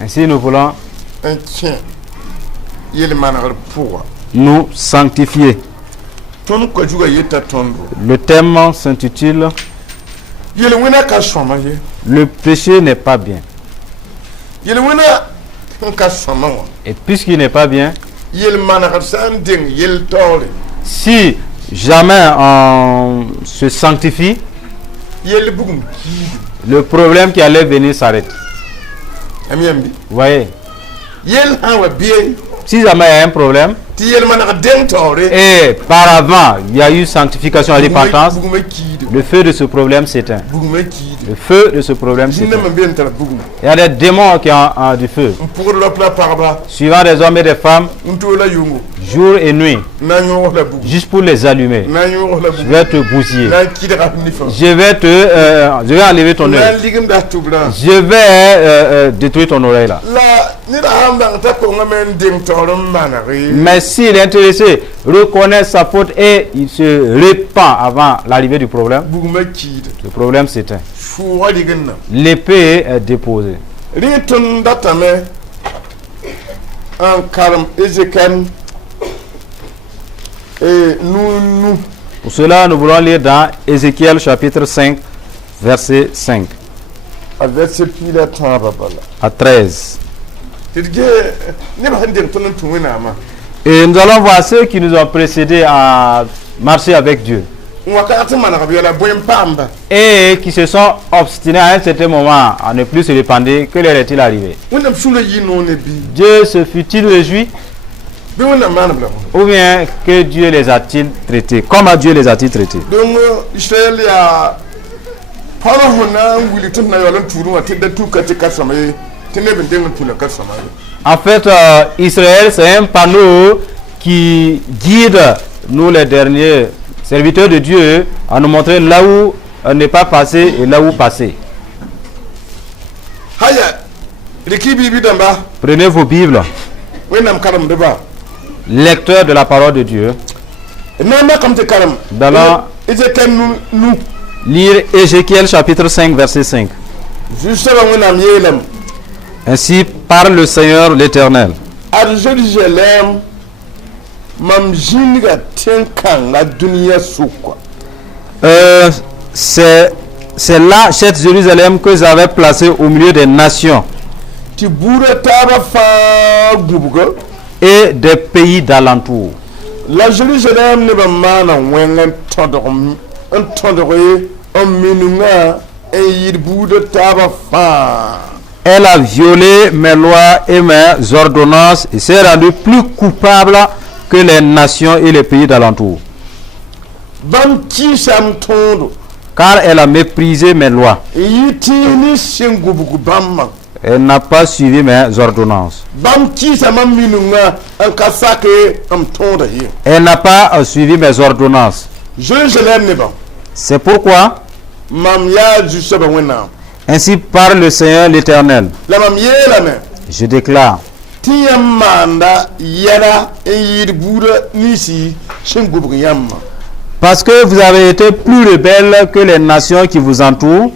Ainsi, nous voulons nous sanctifier. Le thème s'intitule Le péché n'est pas bien. Et puisqu'il n'est pas bien, si jamais on se sanctifie, le problème qui allait venir s'arrête. Vous voyez? Si jamais il y a un problème, et par avant il y a eu sanctification et repentance, le feu de ce problème s'éteint. Le feu de ce problème s'éteint. Il y a des démons qui ont du feu, suivant des hommes et des femmes, jour et nuit, juste pour les allumer. Je vais te bousiller. Je vais enlever ton œil. Je vais détruire ton oreille là. Mais s'il est intéressé, reconnaît sa faute et il se répand avant l'arrivée du problème, le problème s'éteint. L'épée est déposée. Pour cela, nous voulons lire dans Ézéchiel chapitre 5, verset 5 à 13. Et nous allons voir ceux qui nous ont précédés à marcher avec Dieu et qui se sont obstinés à un certain moment à ne plus se répandre. Que leur est-il arrivé? Dieu se fut-il réjoui? Ou bien que Dieu les a-t-il traités? Comment Dieu les a-t-il traités? En fait, Israël, c'est un panneau qui guide nous les derniers serviteurs de Dieu à nous montrer là où n'est pas passé et là où passer. Prenez vos Bibles. Lecteur de la parole de Dieu. Nous allons lire Ézéchiel chapitre 5 verset 5. Ainsi parle le Seigneur l'Éternel. C'est là, cette Jérusalem que j'avais placée au milieu des nations et des pays d'alentour. La Jérusalem ne va Elle a violé mes lois et mes ordonnances et s'est rendue plus coupable que les nations et les pays d'alentour. Car elle a méprisé mes lois. Elle n'a pas suivi mes ordonnances. Elle n'a pas suivi mes ordonnances. C'est pourquoi ainsi parle le Seigneur l'Éternel. Je déclare parce que vous avez été plus rebelles que les nations qui vous entourent,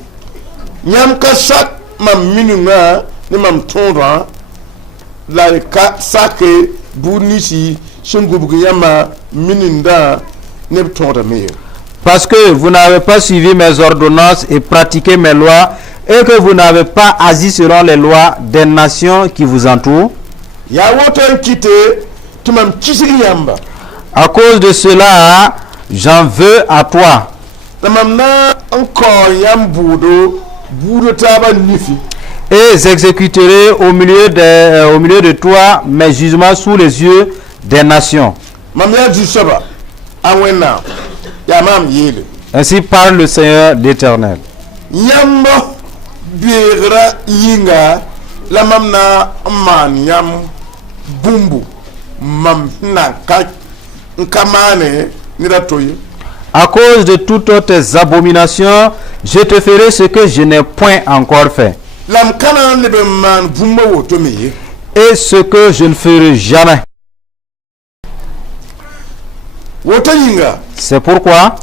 parce que vous n'avez pas suivi mes ordonnances et pratiqué mes lois, et que vous n'avez pas agi selon les lois des nations qui vous entourent. À cause de cela, j'en veux à toi. Et j'exécuterai au milieu de toi mes jugements sous les yeux des nations. Ainsi parle le Seigneur l'Éternel. À cause de toutes tes abominations, je te ferai ce que je n'ai point encore fait, et ce que je ne ferai jamais. C'est pourquoi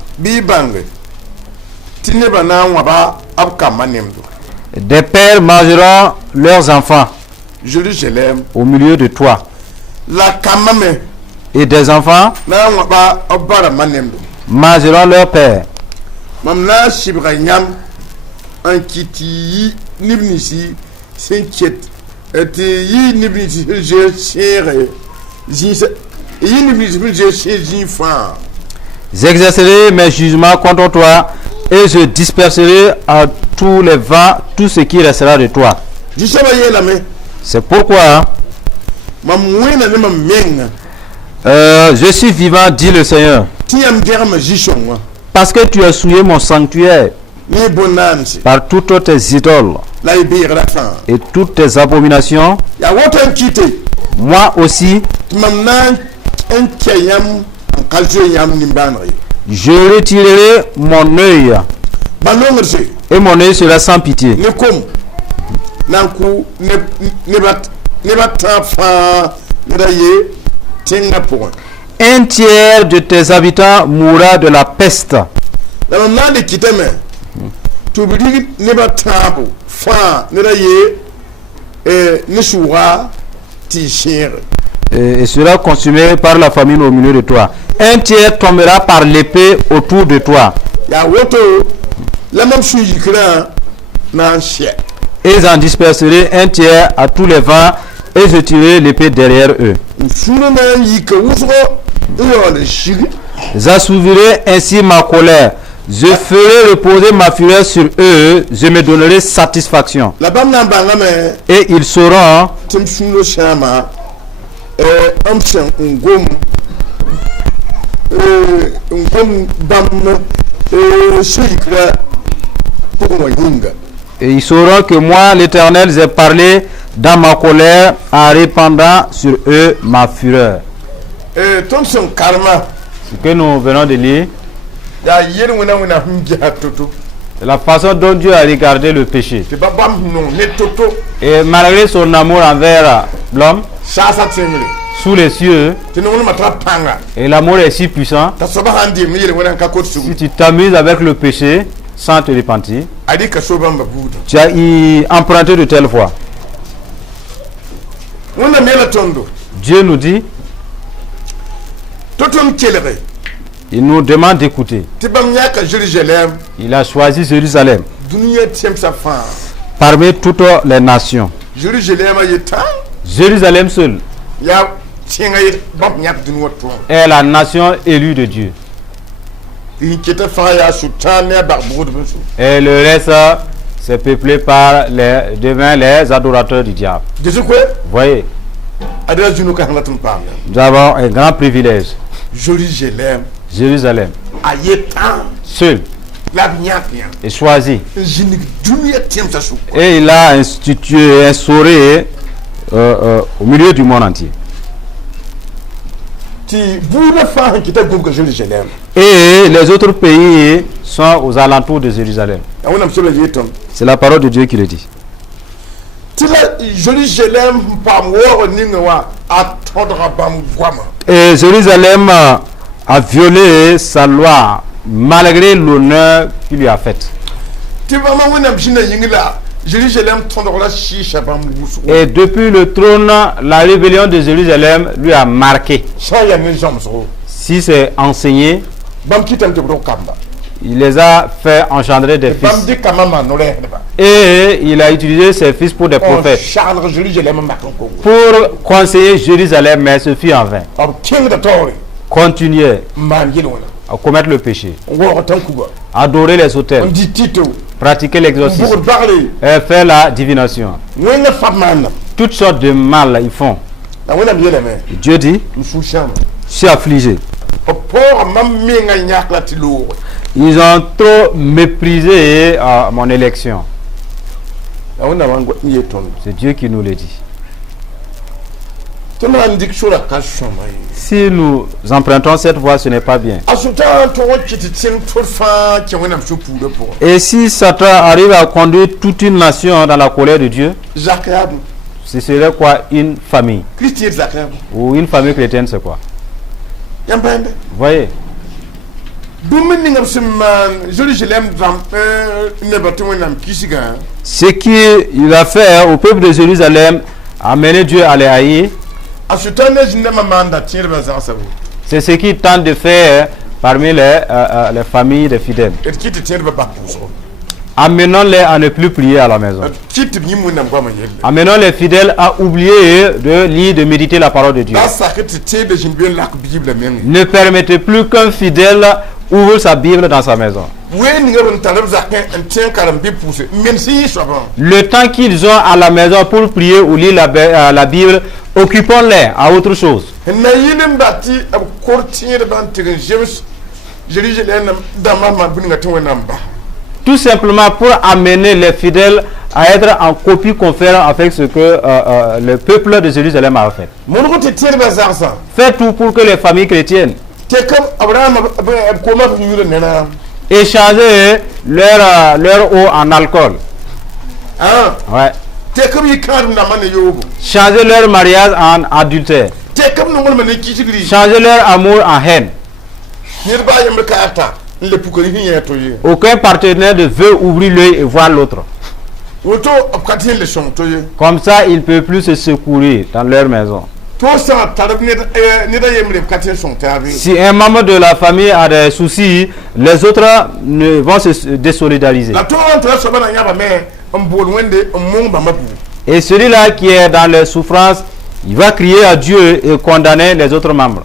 Des pères mangeront leurs enfants Jérusalem au milieu de toi. La kamame. Et des enfants Na ngaba obara manemdo. mangeront leur père. Mamna shibranyam ankiti nibnisi s'inquiète. Et yi nibnisi je chere. Yi nibnisi je chere fa. J'exercerai mes jugements contre toi et je disperserai à tous les vents tout ce qui restera de toi. C'est pourquoi je suis vivant, dit le Seigneur, parce que tu as souillé mon sanctuaire par toutes tes idoles et toutes tes abominations. Moi aussi, je retirerai mon œil et mon œil sera sans pitié. Un tiers de tes habitants mourra de la peste. Et sera consumé par la famine au milieu de toi. Un tiers tombera par l'épée autour de toi. Et j'en disperserai un tiers à tous les vents et je tirerai l'épée derrière eux. J'assouvirai ainsi ma colère. Je ferai reposer ma fureur sur eux. Je me donnerai satisfaction. Et ils sauront et ils sauront que moi, l'Éternel, j'ai parlé dans ma colère en répandant sur eux ma fureur. Ce que nous venons de lire, c'est la façon dont Dieu a regardé le péché. Et malgré son amour envers l'homme, sous les cieux, et l'amour est si puissant, si tu t'amuses avec le péché sans te repentir, tu as emprunté de telle fois. Dieu nous dit, il nous demande d'écouter. Il a choisi Jérusalem parmi toutes les nations. Jérusalem seul est la nation élue de Dieu. Et le reste, c'est peuplé par les adorateurs du diable. Voyez, nous avons un grand privilège. Jérusalem seul est choisi. Et il a institué, instauré au milieu du monde entier. Et les autres pays sont aux alentours de Jérusalem. C'est la parole de Dieu qui le dit. Et Jérusalem a violé sa loi malgré l'honneur qu'il lui a fait. Et depuis le trône, la rébellion de Jérusalem lui a marqué. Si c'est enseigné, il les a fait engendrer des fils. Et il a utilisé ses fils pour des prophètes. Pour conseiller Jérusalem, mais ce fut en vain. Continuer à commettre le péché. Adorer les autels. Pratiquer l'exorcisme. Et faire la divination. Toutes sortes de mal ils font. Dieu dit, je suis affligé. Ils ont trop méprisé mon élection. C'est Dieu qui nous le dit. Si nous empruntons cette voie, ce n'est pas bien. Et si Satan arrive à conduire toute une nation dans la colère de Dieu, ce serait quoi une famille? Ou une famille chrétienne, c'est quoi? Voyez. Ce qu'il a fait au peuple de Jérusalem a mené Dieu à les haïr. C'est ce qu'il tente de faire parmi les familles des fidèles. Amenons-les à ne plus prier à la maison. Amenons les fidèles à oublier de lire, de méditer la parole de Dieu. Ne permettez plus qu'un fidèle ouvre sa Bible dans sa maison. Le temps qu'ils ont à la maison pour prier ou lire la Bible, occupons-les à autre chose. Tout simplement pour amener les fidèles à être en copie conforme avec ce que le peuple de Jérusalem a fait. Faites tout pour que les familles chrétiennes échanger leur eau en alcool. Ouais. Changer leur mariage en adultère. Changer leur amour en haine. Aucun partenaire ne veut ouvrir l'œil et voir l'autre. Comme ça, il ne peut plus se secourir dans leur maison. Si un membre de la famille a des soucis, les autres vont se désolidariser. Et celui-là qui est dans les souffrances, il va crier à Dieu et condamner les autres membres.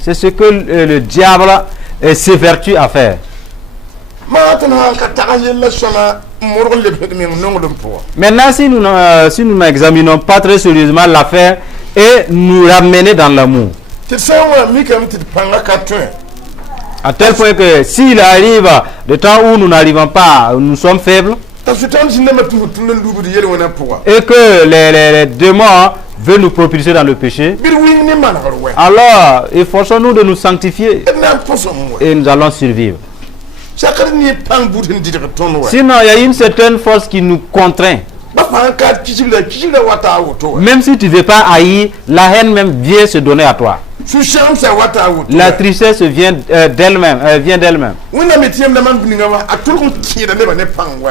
C'est ce que le diable s'évertue à faire. Maintenant, si nous n'examinons pas très sérieusement l'affaire et nous ramener dans l'amour, à tel point que s'il arrive de temps où nous n'arrivons pas, nous sommes faibles, et que les démons veulent nous propulser dans le péché, alors efforçons-nous de nous sanctifier et nous allons survivre. Sinon, il y a une certaine force qui nous contraint. Même si tu ne veux pas haïr, la haine même vient se donner à toi. La tristesse vient d'elle-même.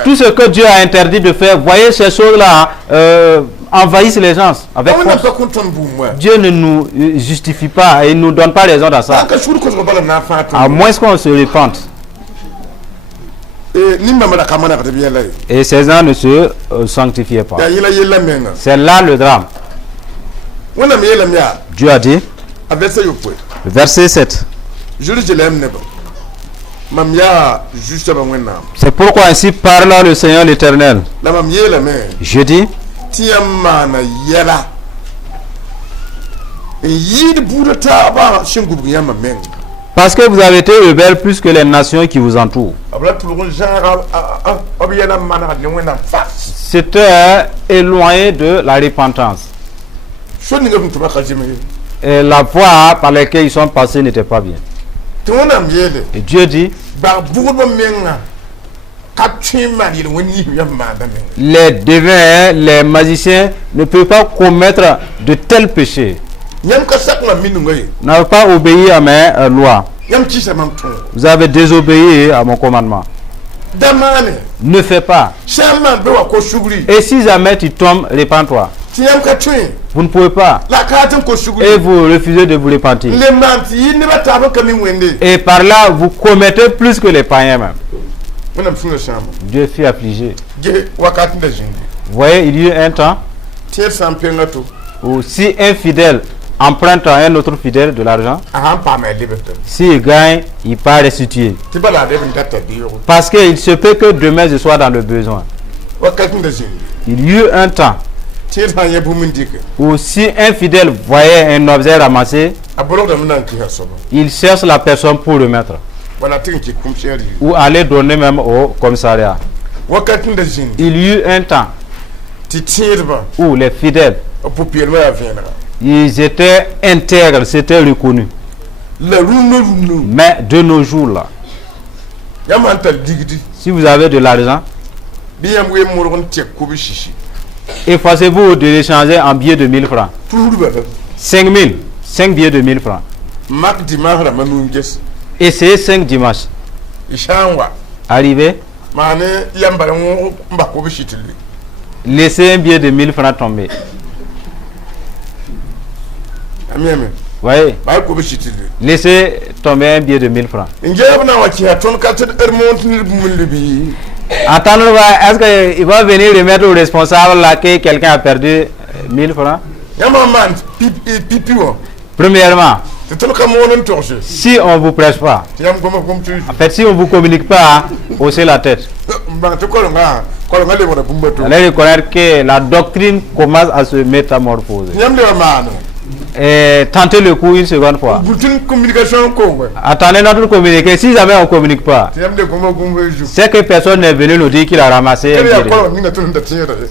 Tout ce que Dieu a interdit de faire, voyez ces choses-là envahissent les gens avec force. Dieu ne nous justifie pas et ne nous donne pas raison dans ça. À moins qu'on se repente. Et ces gens ne se sanctifiaient pas. C'est là le drame. Dieu a dit, verset 7. C'est pourquoi ainsi parle le Seigneur l'Éternel. Je dis, parce que vous avez été rebelles plus que les nations qui vous entourent. C'était éloigné de la repentance. Et la voie par laquelle ils sont passés n'était pas bien. Et Dieu dit, les devins, les magiciens ne peuvent pas commettre de tels péchés. N'avez pas obéi à mes lois. Vous avez désobéi à mon commandement. Ne fais pas. Et si jamais tu tombes, répands-toi. Vous ne pouvez pas. Et vous refusez de vous repentir. Et par là, vous commettez plus que les païens même. Dieu fut affligé. Vous voyez, il y a eu un temps où si un fidèle emprunte à un autre fidèle de l'argent, s'il gagne, il part restituer. Parce qu'il se peut que demain je sois dans le besoin. Il y a eu un temps où si un fidèle voyait un objet ramassé, il cherche la personne pour le mettre. Ou aller donner même au commissariat. Il y a eu un temps où les fidèles, ils étaient intègres, c'était reconnu. Mais de nos jours là, si vous avez de l'argent, effacez-vous de l'échanger en billets de 1000 francs. 5000, 5 billets de 1000 francs. Essayez 5 dimanches. Arrivé, Laissez un billet de 1000 francs tomber. Oui. Laissez tomber un billet de 1000 francs. Attendre, est-ce qu'il va venir remettre au responsable là que quelqu'un a perdu 1000 francs? Premièrement, si on ne vous presse pas, en fait, si on ne vous communique pas, haussez la tête. Vous allez reconnaître que la doctrine commence à se métamorphoser. Et tentez le coup une seconde fois. Attendez notre communiqué. Si jamais on ne communique pas, c'est que personne n'est venu nous dire qu'il a ramassé un billet.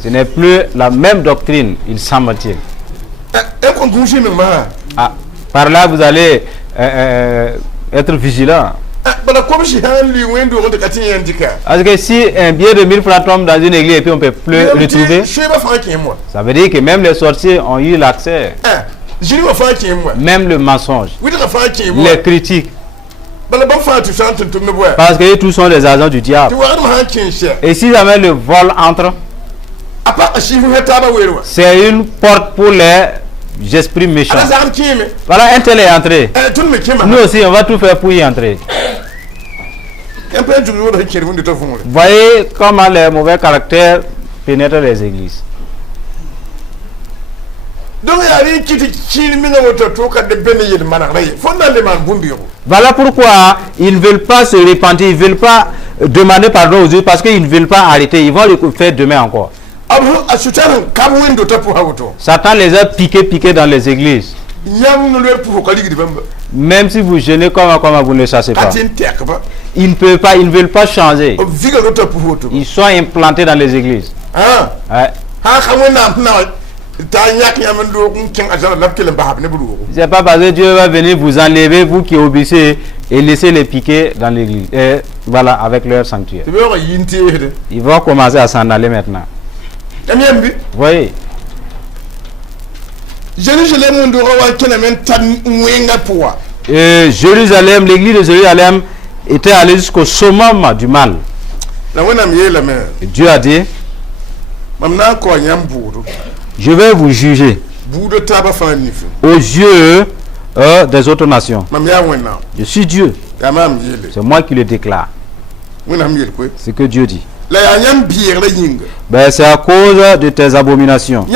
Ce n'est plus la même doctrine, il semble-t-il. Ah, par là, vous allez être vigilant. Parce que si un billet de 1000 francs tombe dans une église et puis on ne peut plus le trouver, ça veut dire que même les sorciers ont eu l'accès. Même le mensonge, les critiques. Parce que tous sont des agents du diable. Et si jamais le vol entre, c'est une porte pour les esprits méchants. Voilà, un tel est entré. Nous aussi, on va tout faire pour y entrer. Voyez comment les mauvais caractères pénètrent les églises. Voilà pourquoi ils ne veulent pas se repentir, ils ne veulent pas demander pardon aux Dieu parce qu'ils ne veulent pas arrêter. Ils vont le faire demain encore. Satan les a piqués dans les églises. Même si vous gênez comment vous ne le chassez pas. Ils ne peuvent pas, ils ne veulent pas changer. Ils sont implantés dans les églises. Ouais. C'est pas parce que Dieu va venir vous enlever, vous qui obéissez, et laisser les piquer dans l'église. Et voilà, avec leur sanctuaire. Ils vont commencer à s'en aller maintenant. Vous voyez? Jérusalem, l'église de Jérusalem était allée jusqu'au summum du mal. Et Dieu a dit, je vais vous juger aux yeux des autres nations. Je suis Dieu. C'est moi qui le déclare. C'est que Dieu dit. Ben, c'est à cause de tes abominations.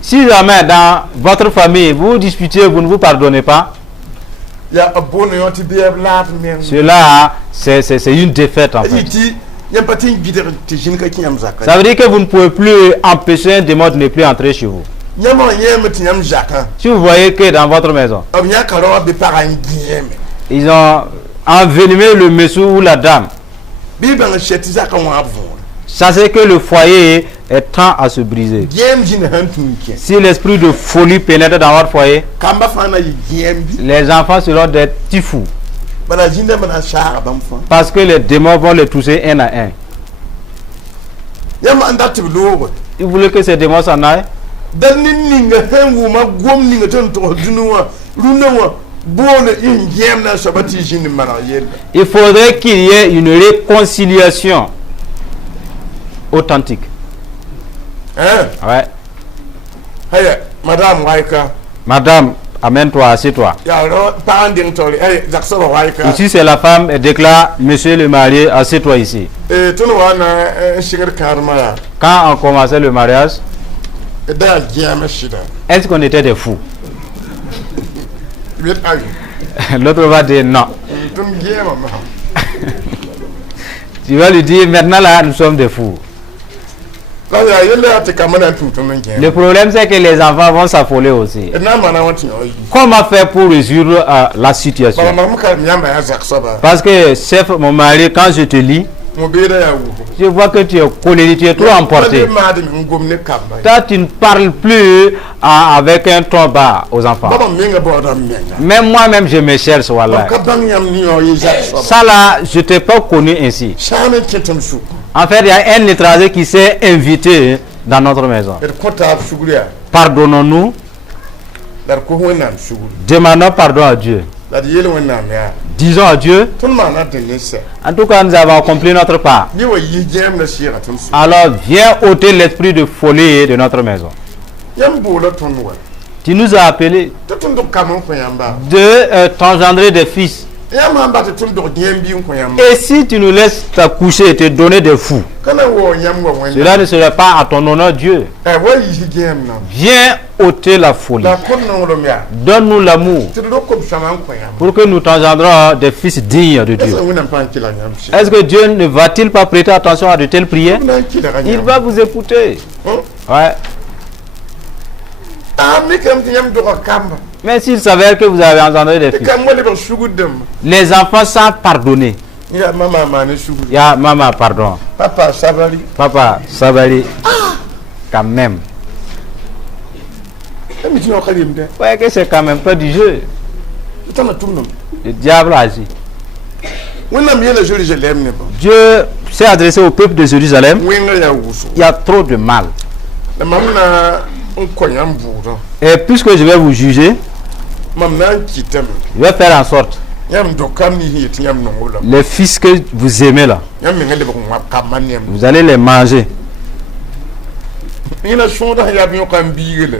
Si jamais dans votre famille vous disputez, vous ne vous pardonnez pas, cela c'est une défaite en fait. Ça veut dire que vous ne pouvez plus empêcher un démon de ne plus entrer chez vous. Si vous voyez que dans votre maison, ils ont envenimé le monsieur ou la dame, sachez que le foyer est tend à se briser. Si l'esprit de folie pénètre dans votre foyer, les enfants seront des petits fous. Parce que les démons vont les toucher un à un. Vous voulez que ces démons s'en aillent? Il faudrait qu'il y ait une réconciliation authentique. Ouais. Madame, amène-toi, assieds-toi. Ici c'est la femme, elle déclare, monsieur le marié, assieds-toi ici. Quand on commençait le mariage, est-ce qu'on était des fous? L'autre va dire non. Tu vas lui dire maintenant là nous sommes des fous. Le problème c'est que les enfants vont s'affoler aussi. Comment faire pour résoudre la situation? Parce que chef, mon mari, quand je te lis, je vois que tu es colérique, tu es trop emporté. Toi, tu ne parles plus avec un ton bas aux enfants. Même moi-même, je me cherche. Voilà. Ça là, je ne t'ai pas connu ainsi. En fait, il y a un étranger qui s'est invité dans notre maison. Pardonnons-nous. Demandons pardon à Dieu. disons à Dieu, en tout cas nous avons accompli notre part. Alors viens ôter l'esprit de folie de notre maison. Tu nous as appelés de t'engendrer des fils. Et si tu nous laisses t'accoucher et te donner des fous, cela ne serait pas à ton honneur, Dieu. Viens ôter la folie. Donne-nous l'amour pour que nous t'engendrons des fils dignes de Dieu. Est-ce que Dieu ne va-t-il pas prêter attention à de telles prières? Il va vous écouter. Ouais. Mais s'il s'avère que vous avez engendré des fils, les enfants savent pardonner. Il y a maman, pardon. Papa Sabali. Quand même. Ouais, que c'est quand même pas du jeu. Le diable agit. Dieu s'est adressé au peuple de Jérusalem. Il y a trop de mal. Et puisque je vais vous juger, je vais faire en sorte, les fils que vous aimez là, vous allez les manger.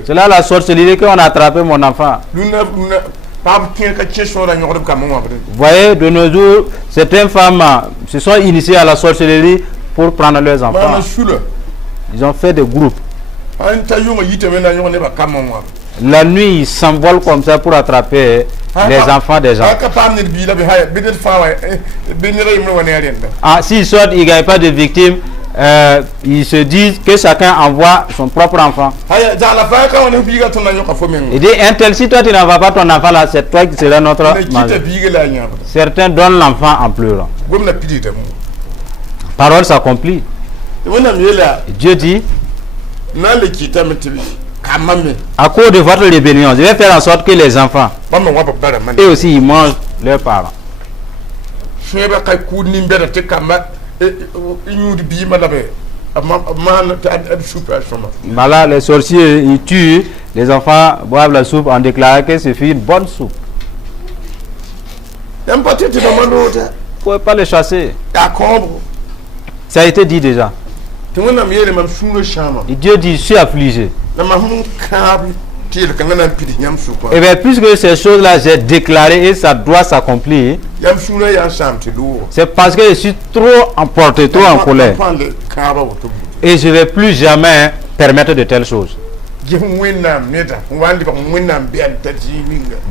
C'est là la sorcellerie qu'on a attrapé mon enfant. Vous voyez, de nos jours, certaines femmes se sont initiées à la sorcellerie pour prendre leurs enfants. Ils ont fait des groupes. La nuit, ils s'envolent comme ça pour attraper les enfants des gens. S'ils sortent, ils ne gagnent pas de victimes. Ils se disent que chacun envoie son propre enfant. Il dit, un tel, si toi tu n'envoies pas ton enfant là, c'est toi qui seras notre mari. Certains donnent l'enfant en pleurant. Parole s'accomplit. Dieu dit, à cause de votre rébellion, je vais faire en sorte que les enfants et aussi ils mangent leurs parents. Voilà, les sorciers ils tuent les enfants, boivent la soupe en déclarant que c'est une bonne soupe. Vous ne pouvez pas les chasser. Ça a été dit déjà. Et Dieu dit, je suis affligé. Et bien, puisque ces choses-là, j'ai déclaré et ça doit s'accomplir, c'est parce que je suis trop emporté, trop en colère. Et je ne vais plus jamais permettre de telles choses.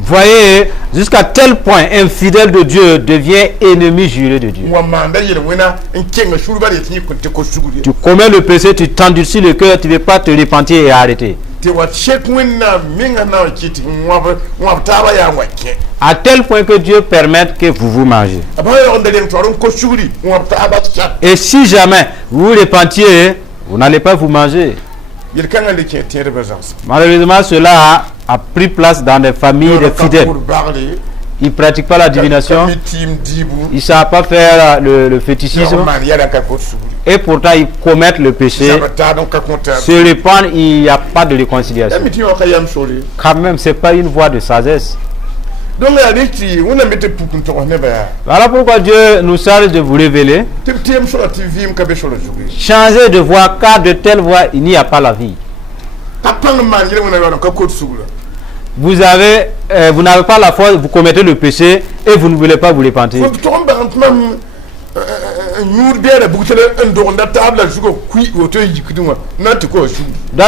Voyez, jusqu'à tel point, un fidèle de Dieu devient ennemi juré de Dieu. Tu commets le péché, tu t'endurcis le cœur, tu ne veux pas te repentir et arrêter. À tel point que Dieu permette que vous vous mangez. Et si jamais vous vous repentiez, vous n'allez pas vous manger. Malheureusement, cela a pris place dans des familles de fidèles. Ils ne pratiquent pas la divination. Ils ne savent pas faire le fétichisme. Et pourtant, ils commettent le péché. Se répandent, il n'y a pas de réconciliation. Quand même, ce n'est pas une voie de sagesse. Voilà pourquoi Dieu nous charge de vous révéler. Changez de voie, car de telle voie, il n'y a pas la vie. Vous n'avez pas la foi, vous commettez le péché et vous ne voulez pas vous repentir. Donc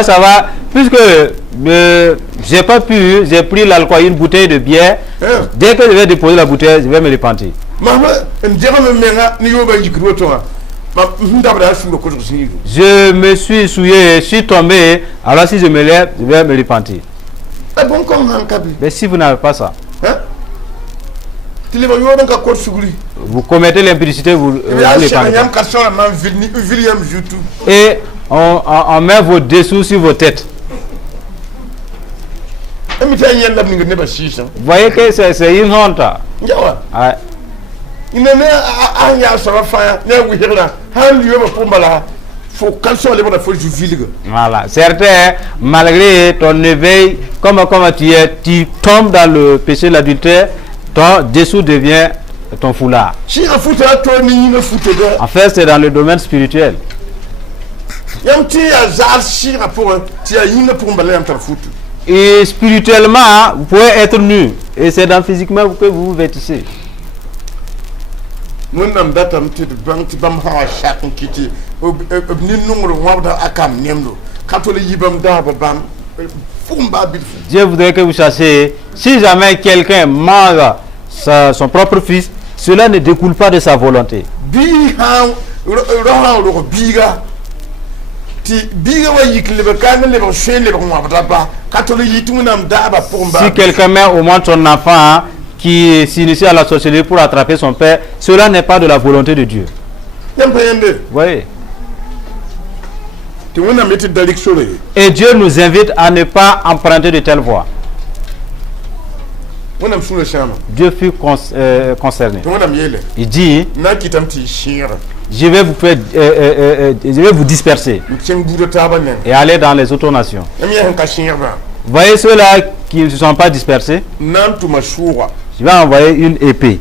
ça va, puisque j'ai pas pu, j'ai pris l'alcool, une bouteille de bière. Dès que je vais déposer la bouteille, je vais me repentir. Je me suis souillé, je suis tombé. Alors si je me lève, je vais me repentir. Mais si vous n'avez pas ça, vous commettez l'impudicité, vous repentez. Et on met vos dessous sur vos têtes. Vous voyez que c'est une honte. Ouais. Voilà. Certains, malgré ton éveil, comme tu es, tu tombes dans le péché de l'adultère, ton dessous devient ton foulard. En fait, c'est dans le domaine spirituel. Et spirituellement, vous pouvez être nu. Et c'est dans physiquement que vous vous vêtissez. Dieu voudrait que vous sachiez, si jamais quelqu'un mange son propre fils, cela ne découle pas de sa volonté. Si quelqu'un met au monde son enfant qui s'initie à la sorcellerie pour attraper son père, cela n'est pas de la volonté de Dieu. Oui. Et Dieu nous invite à ne pas emprunter de telles voies. Dieu fut concerné. Il dit, je vais vous disperser et aller dans les autres nations. Voyez ceux-là qui ne se sont pas dispersés. Je vais envoyer une épée.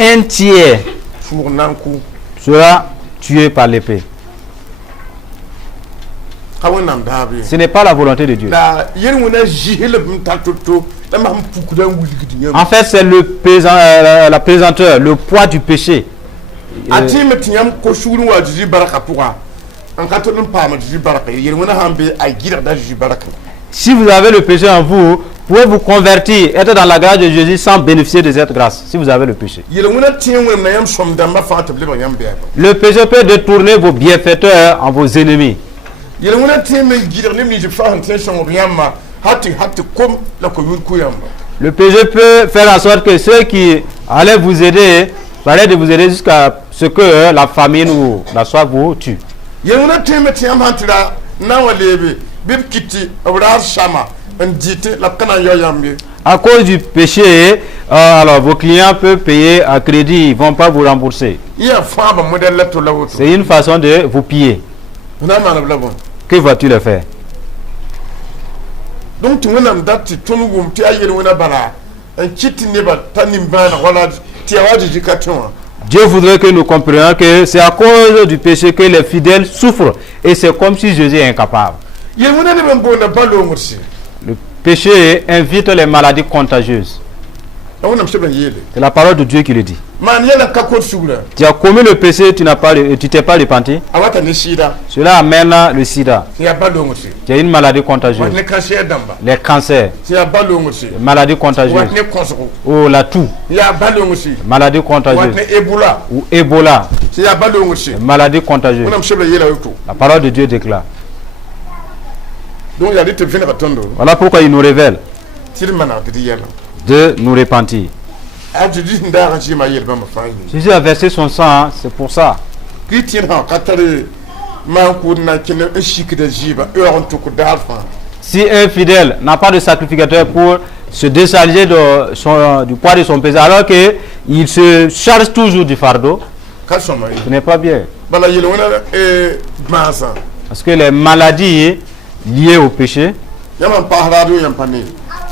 Un tiers sera tué par l'épée. Ce n'est pas la volonté de Dieu. En fait, c'est la pesanteur, le poids du péché. Si vous avez le péché en vous, vous pouvez vous convertir, être dans la grâce de Jésus sans bénéficier de cette grâce. Si vous avez le péché. Le péché peut détourner vos bienfaiteurs en vos ennemis. Le péché peut faire en sorte que ceux qui allaient vous aider, allaient de vous aider jusqu'à ce que la famine ou la soif vous tue. À cause du péché, alors vos clients peuvent payer à crédit, ils ne vont pas vous rembourser. C'est une façon de vous piller. Que vas-tu le faire? Dieu voudrait que nous comprenions que c'est à cause du péché que les fidèles souffrent. Et c'est comme si Jésus est incapable. Le péché invite les maladies contagieuses. C'est la parole de Dieu qui le dit. Tu as commis le péché, tu t'es pas repenti. Cela amène le sida. Tu as une maladie contagieuse. Les cancers. Les maladies contagieuses. Ou la toux. Maladie contagieuse. Ou Ebola. Maladie contagieuse. La parole de Dieu déclare. Voilà pourquoi il nous révèle de nous repentir. Jésus a versé son sang, c'est pour ça. Si un fidèle n'a pas de sacrificateur pour se décharger du poids de son péché, alors qu'il se charge toujours du fardeau, ce n'est pas bien. Parce que les maladies liées au péché,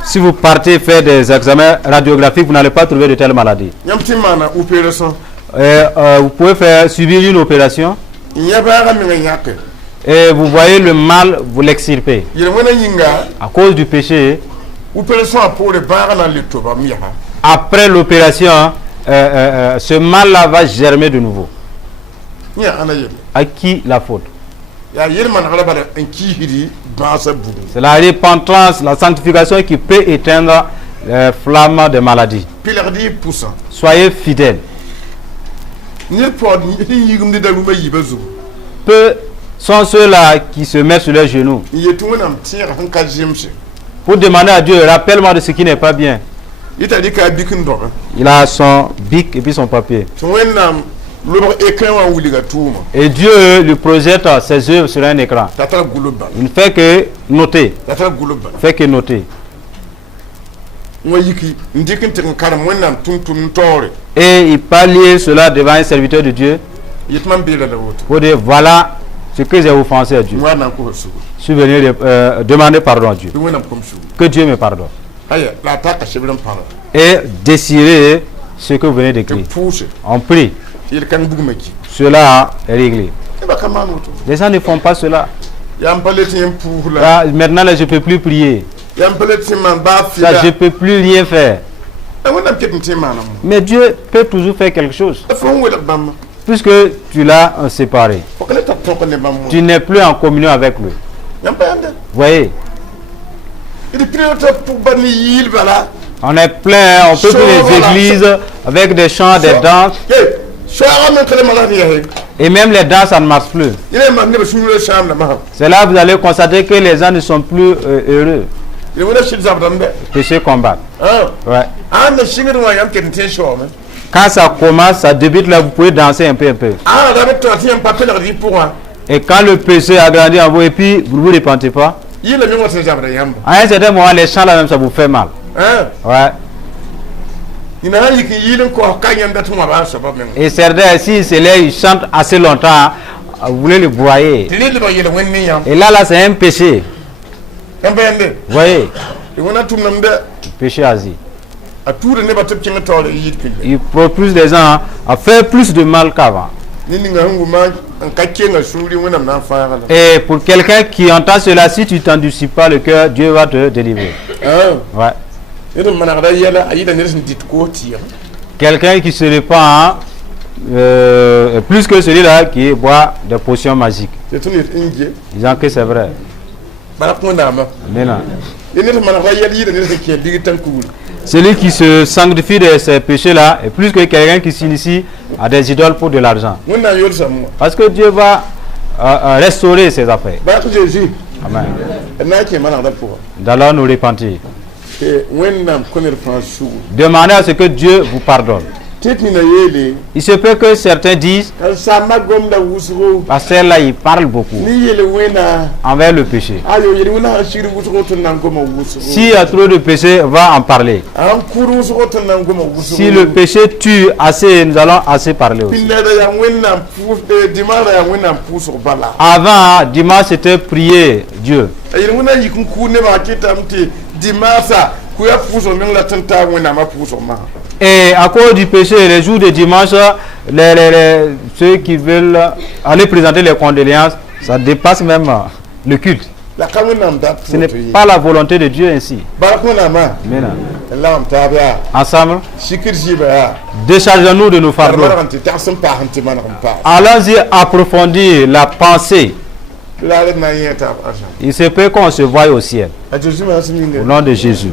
si vous partez faire des examens radiographiques, vous n'allez pas trouver de telles maladies. Vous pouvez subir une opération et vous voyez le mal, vous l'extirpez. À cause du péché, après l'opération, ce mal-là va germer de nouveau. À qui la faute? C'est la repentance, la sanctification qui peut éteindre les flammes des maladies. Soyez fidèles. Peu sont ceux-là qui se mettent sur leurs genoux pour demander à Dieu, rappelle-moi de ce qui n'est pas bien. Il a son bic et puis son papier. Et Dieu lui projette ses œuvres sur un écran. Il ne fait que noter. Fait que noter. Et il parlait cela devant un serviteur de Dieu pour dire voilà ce que j'ai offensé à Dieu. Je suis venu demander pardon à Dieu. Que Dieu me pardonne. Et désirer ce que vous venez d'écrire. On prie. Cela est réglé. Les gens ne font pas cela. Là, maintenant, là, je ne peux plus prier. Ça, je ne peux plus rien faire. Mais Dieu peut toujours faire quelque chose. Puisque tu l'as séparé. Tu n'es plus en communion avec lui. Voyez. On est plein, on peut plus les églises avec des chants, des danses. Et même les danses, ça ne marche plus. C'est là que vous allez constater que les gens ne sont plus heureux. Péché combat. Ouais. Quand ça commence, ça débute là, vous pouvez danser un peu. Et quand le péché a grandi en vous et puis vous ne vous repentez pas, à un certain moment, les chants là même, ça vous fait mal. Ouais. Et certains, si c'est là, ils chantent assez longtemps, vous voulez le broyer. Et là, c'est un péché. Vous voyez? Péché asile. Il propose les gens à faire plus de mal qu'avant. Et pour quelqu'un qui entend cela, si tu t'endurcis pas le cœur, Dieu va te délivrer. Ouais. Quelqu'un qui se répand plus que celui-là qui boit des potions magiques. Disant que c'est vrai. Mais non. Celui qui se sanctifie de ces péchés-là est plus que quelqu'un qui s'initie à des idoles pour de l'argent. Parce que Dieu va restaurer ses affaires. Amen. D'alors nous repentir. Demandez à ce que Dieu vous pardonne. Il se peut que certains disent, parce que là il parle beaucoup envers le péché. S'il y a trop de péché, va en parler. Si le péché tue assez, nous allons assez parler aussi. Avant, dimanche c'était prier Dieu. Et à cause du péché, les jours de dimanche, ceux qui veulent aller présenter les condoléances, ça dépasse même le culte. Ce n'est pas la volonté de Dieu ainsi. Mais non. Ensemble, déchargeons-nous de nos fardeaux. Allons-y approfondir la pensée. Il se peut qu'on se voie au ciel. Au nom de Jésus.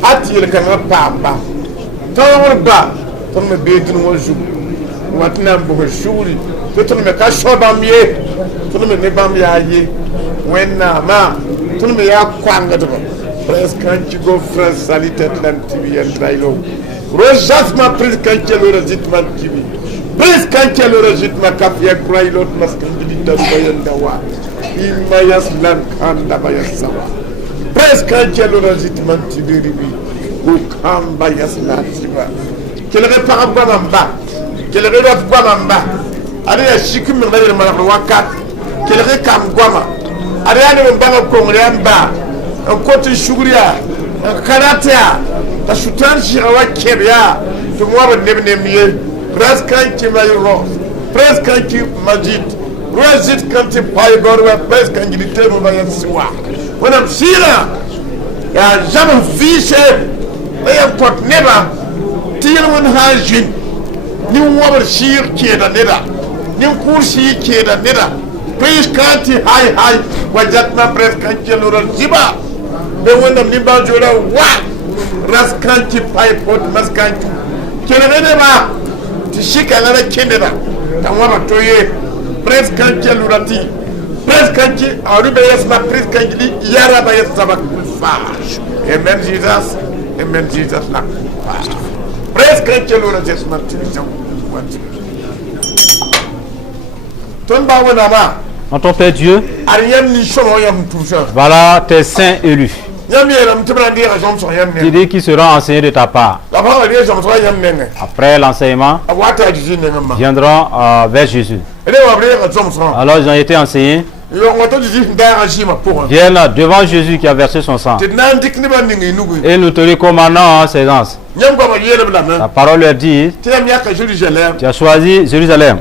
Atil kana pamba tawon ba ton me bedin waju watna bo shuri ton me ka shodam ye ton me ne bam ya ye wenna ma ton me ya kwanga to presque quand tu go France salité dans TV en trailo rojas ma presque quand tu le rejitman TV presque quand tu le rejitman kafia krailo masque dilita bayanda wa imma yaslan kanda bayasawa presque quand tu le rejitman TV Kamba yasla tiba kelere parabwa mamba kelere rafwa mamba ari ya shikim ngale mala wakat kelere kam gwama ari ya ne mbanga kongre amba koti shuguriya karatea ta shutan shirawa kebya to mwaba nebne miye presque qui mayro presque qui majid rosit kanti pay gorwa presque qui litemo ba yaswa wana msira ya jamu fiche ya pot neba tilwon hajin ni wabar shir ke da neda ni kursi ke da neda pris kanti hay wajatna pres kanti lura jiba be wanda ni ba jora wa ras kanti pay pot mas kanti kele ne ba ti shika na kendeda tan waba toye pres kanti lura ti pres kanti arube yasma pres kanti yara ba yasma fash amen Jesus. Amen, Jesus. Presque que l'on a Notre Père Dieu, voilà tes saints élus. Tu dis qu'ils seront enseignés de ta part. Après l'enseignement, viendront vers Jésus. Alors ils ont été enseignés. Viennent devant Jésus qui a versé son sang. Et nous te recommandons ces ans. La parole leur dit, tu as choisi Jérusalem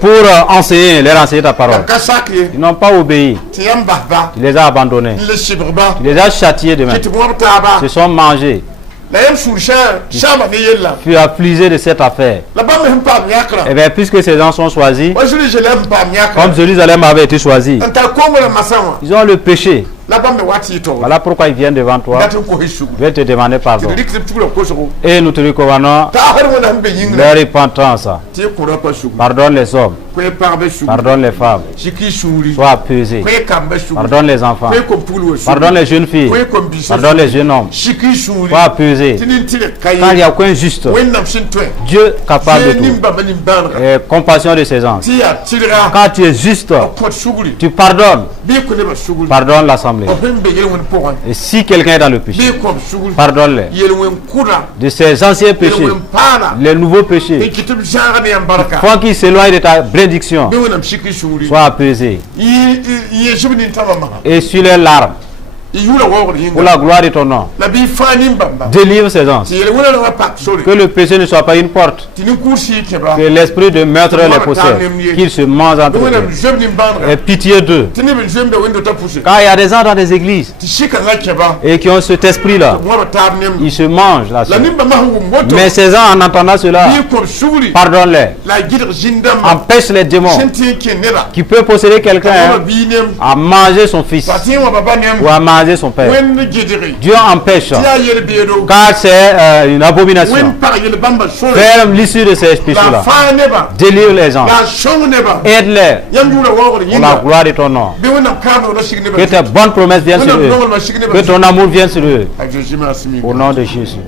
pour enseigner, leur enseigner ta parole. Ils n'ont pas obéi. Tu les as abandonnés. Tu les as châtiés de même. Ils se sont mangés. Tu as affligé de cette affaire. Et bien, puisque ces gens sont choisis, comme Jérusalem avait été choisi, ils ont le péché. Voilà pourquoi ils viennent devant toi. Ils veulent te demander pardon. Et nous te recommandons leur repentance. Pardonne les hommes. Pardonne les femmes. Sois apaisé. Pardonne les enfants. Pardonne les jeunes filles. Pardonne les jeunes hommes. Sois apaisé. Car il n'y a aucun juste. Dieu capable de tout. Et compassion de ses anges. Quand tu es juste, tu pardonnes. Pardonne l'assemblée. Et si quelqu'un est dans le péché, pardonne-les. De ses anciens péchés, les nouveaux péchés, faut qu'il s'éloigne de ta bénédiction. Sois apaisé. Et sur les larmes, pour la gloire de ton nom, délivre ces gens. Que le péché ne soit pas une porte. Que l'esprit de meurtre les possède. Qu'ils se mangent entre eux. Et pitié d'eux. Car il y a des gens dans des églises et qui ont cet esprit-là. Ils se mangent là. Mais ces gens, en entendant cela, pardonne-les. Empêche les démons qui peuvent posséder quelqu'un à manger son fils ou à manger son père. Dieu empêche, car c'est une abomination. Ferme l'issue de ces péchés-là. Délivre les gens. Aide-les pour la gloire de ton nom. Que tes bonnes promesses viennent sur eux. Que ton amour vienne sur eux. Au nom de Jésus.